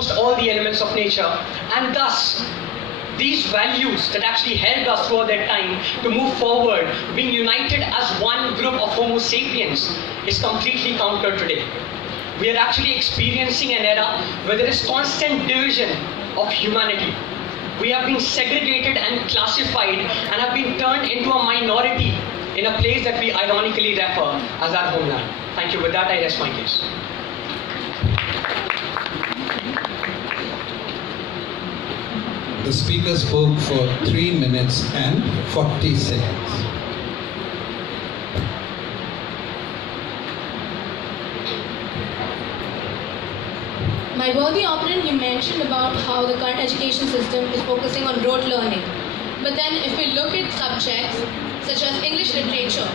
almost all the elements of nature, and thus these values that actually helped us throughout that time to move forward, being united as one group of Homo sapiens, is completely countered today. We are actually experiencing an era where there is constant division of humanity. We have been segregated and classified and have been turned into a minority in a place that we ironically refer as our homeland. Thank you. With that, I rest my case. The speaker spoke for 3 minutes and 40 seconds. My worthy opponent, you mentioned about how the current education system is focusing on rote learning. But then if we look at subjects such as English literature,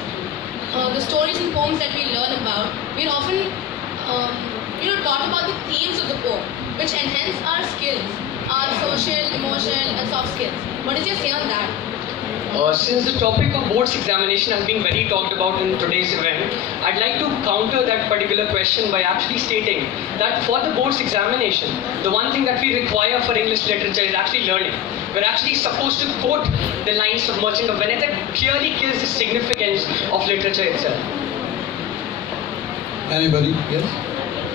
the stories and poems that we learn about, we're often taught about the themes of the poem, which enhance our skills, our social, emotional and soft skills. What is your say on that? Since the topic of boards examination has been very talked about in today's event, I'd like to counter that particular question by actually stating that for the boards examination, the one thing that we require for English literature is actually learning. We're actually supposed to quote the lines of Merchant of Venice that clearly kills the significance of literature itself. Anybody? Yes?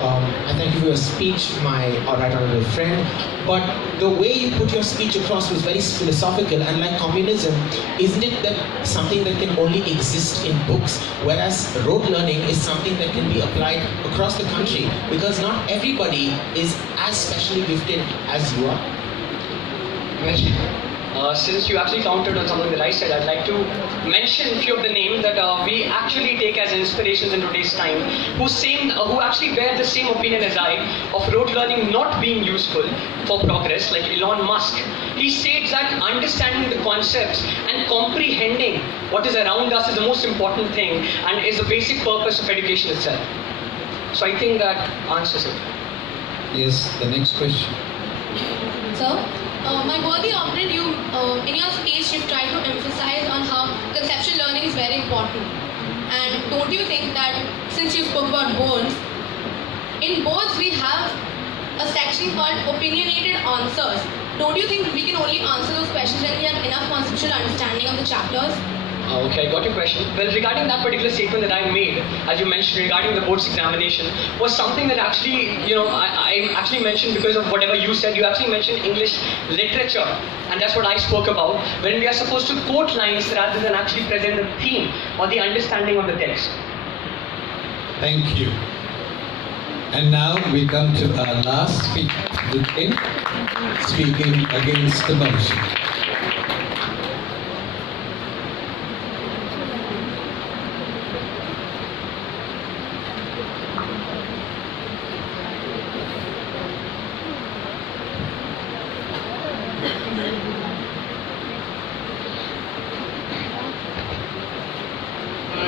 I thank you for your speech, my right honorable friend. But the way you put your speech across was very philosophical, and like communism, isn't it that something that can only exist in books, whereas rote learning is something that can be applied across the country, because not everybody is as specially gifted as you are? Since you actually counted on something that I said, I'd like to mention a few of the names that we actually take as inspirations in today's time, who actually bear the same opinion as I of rote learning not being useful for progress, like Elon Musk. He states that understanding the concepts and comprehending what is around us is the most important thing and is the basic purpose of education itself. So I think that answers it. Yes, the next question. Sir? My worthy opponent, in your speech, you've tried to emphasize on how conceptual learning is very important. And don't you think that, since you spoke about boards, in boards we have a section called opinionated answers. Don't you think we can only answer those questions when we have enough conceptual understanding of the chapters? Okay, I got your question. Well, regarding that particular statement that I made, as you mentioned, regarding the board's examination, was something that actually, I actually mentioned because of whatever you said. You actually mentioned English literature, and that's what I spoke about, when we are supposed to quote lines rather than actually present the theme or the understanding of the text. Thank you. And now we come to our last speaker today, speaking against the motion.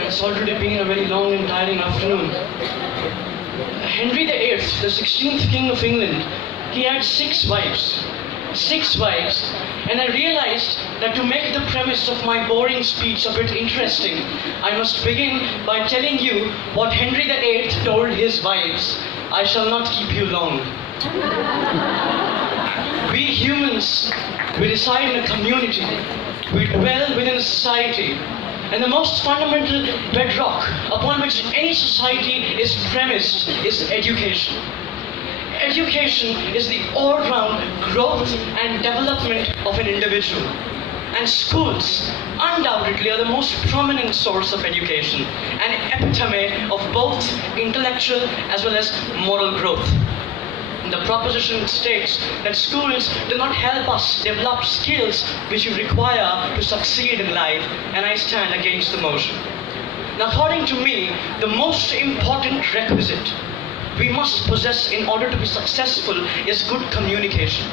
It's already been a very long and tiring afternoon. Henry VIII, the 16th King of England, he had 6 wives. 6 wives. And I realized that to make the premise of my boring speech a bit interesting, I must begin by telling you what Henry VIII told his wives. I shall not keep you long. We humans, we reside in a community. We dwell within a society. And the most fundamental bedrock upon which any society is premised is education. Education is the all-round growth and development of an individual. And schools undoubtedly are the most prominent source of education, an epitome of both intellectual as well as moral growth. The proposition states that schools do not help us develop skills which we require to succeed in life, and I stand against the motion. Now, according to me, the most important requisite we must possess in order to be successful is good communication.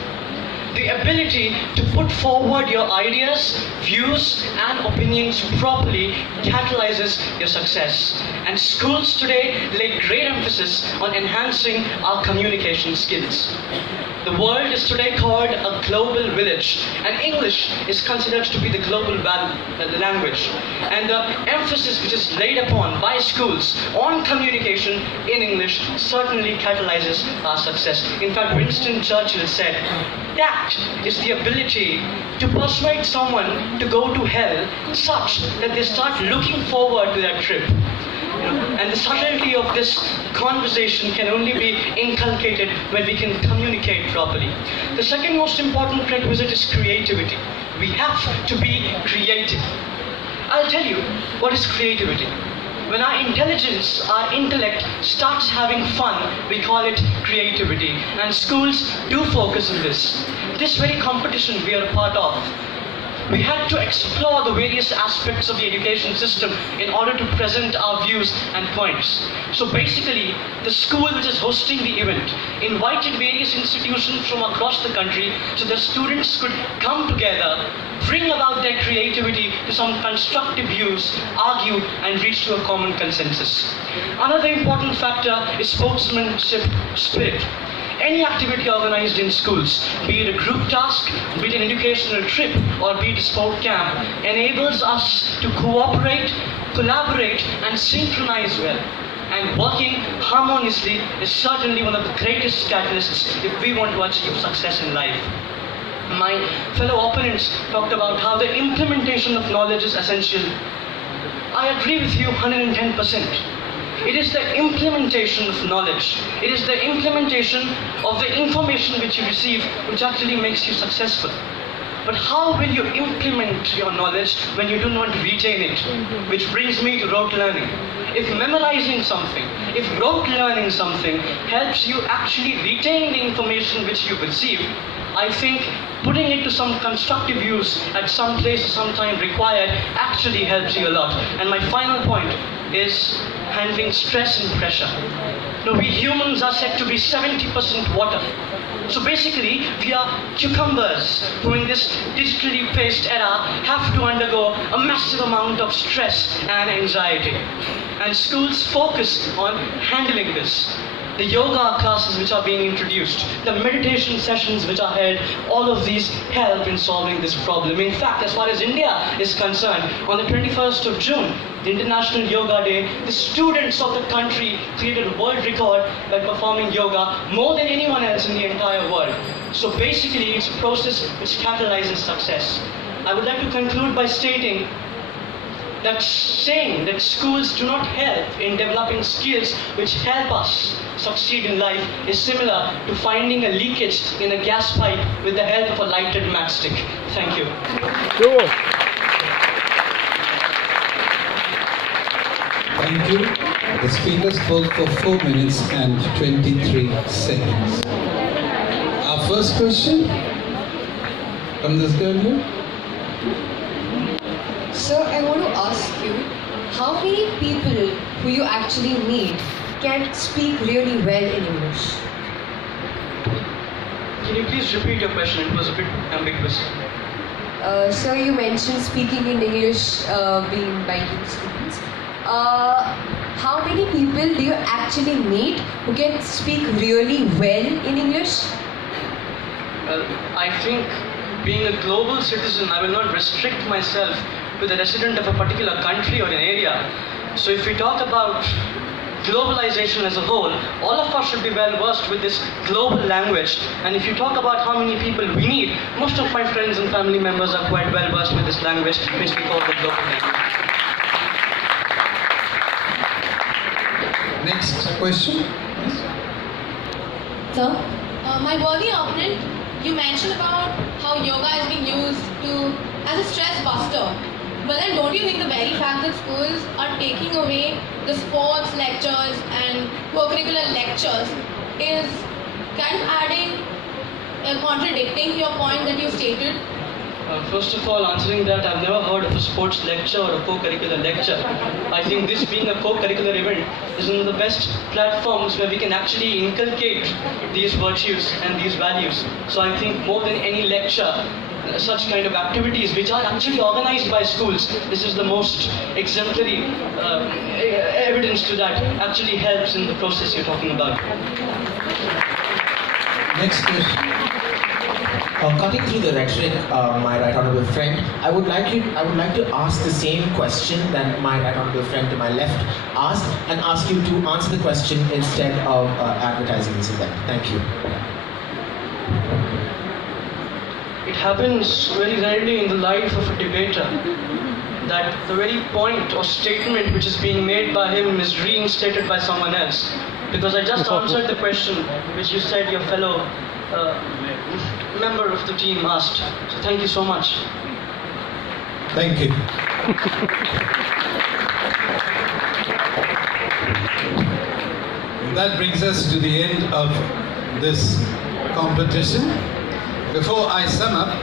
The ability to put forward your ideas, views, and opinions properly catalyzes your success. And schools today lay great emphasis on enhancing our communication skills. The world is today called a global village, and English is considered to be the global language. And the emphasis which is laid upon by schools on communication in English certainly catalyzes our success. In fact, Winston Churchill said, tact is the ability to persuade someone to go to hell such that they start looking forward to that trip. And the subtlety of this conversation can only be inculcated when we can communicate properly. The second most important prerequisite is creativity. We have to be creative. I'll tell you what is creativity. When our intelligence, our intellect starts having fun, we call it creativity. And schools do focus on this. This very competition we are a part of. We had to explore the various aspects of the education system in order to present our views and points. So basically, the school which is hosting the event invited various institutions from across the country so that students could come together, bring about their creativity to some constructive views, argue, and reach to a common consensus. Another important factor is sportsmanship spirit. Any activity organized in schools, be it a group task, be it an educational trip, or be it a sport camp, enables us to cooperate, collaborate, and synchronize well. And working harmoniously is certainly one of the greatest catalysts if we want to achieve success in life. My fellow opponents talked about how the implementation of knowledge is essential. I agree with you 110%. It is the implementation of knowledge. It is the implementation of the information which you receive which actually makes you successful. But how will you implement your knowledge when you do not retain it? Which brings me to rote learning. If memorizing something, if rote learning something helps you actually retain the information which you've received, I think putting it to some constructive use at some place or some time required actually helps you a lot. And my final point is handling stress and pressure. Now, we humans are said to be 70% water. So basically, we are cucumbers who in this digitally paced era have to undergo a massive amount of stress and anxiety. And schools focus on handling this. The yoga classes which are being introduced, the meditation sessions which are held, all of these help in solving this problem. In fact, as far as India is concerned, on the 21st of June, the International Yoga Day, the students of the country created a world record by performing yoga more than anyone else in the entire world. So basically, it's a process which catalyzes success. I would like to conclude by stating that saying that schools do not help in developing skills which help us succeed in life is similar to finding a leakage in a gas pipe with the help of a lighted matchstick. Thank you. Cool. Thank you. The speaker spoke for 4 minutes and 23 seconds. Our first question from this girl here. Sir, I want to ask you, how many people who you actually meet can speak really well in English? Can you please repeat your question? It was a bit ambiguous. Sir, you mentioned speaking in English being by you students. How many people do you actually meet who can speak really well in English? Well, I think being a global citizen, I will not restrict myself to the resident of a particular country or an area. So if we talk about globalization as a whole, all of us should be well versed with this global language. And if you talk about how many people we need, most of my friends and family members are quite well versed with this language, which we call the global language. Next question. Sir, my worthy opponent, you mentioned about how yoga is being used as a stress buster. But then don't you think the very fact that schools are taking away the sports lectures and co-curricular lectures is kind of contradicting your point that you stated? First of all, answering that, I've never heard of a sports lecture or a co-curricular lecture. I think this being a co-curricular event is one of the best platforms where we can actually inculcate these virtues and these values. So I think more than any lecture, such kind of activities which are actually organized by schools, this is the most exemplary evidence to that, actually helps in the process you're talking about. Next question. Cutting through the rhetoric, my right honourable friend, I would like to ask the same question that my right honourable friend to my left asked, and ask you to answer the question instead of advertising this event. Thank you. It happens very rarely in the life of a debater that the very point or statement which is being made by him is reinstated by someone else. Because I just answered the question which you said your fellow member of the team asked. So thank you so much. Thank you. That brings us to the end of this competition. Before I sum up,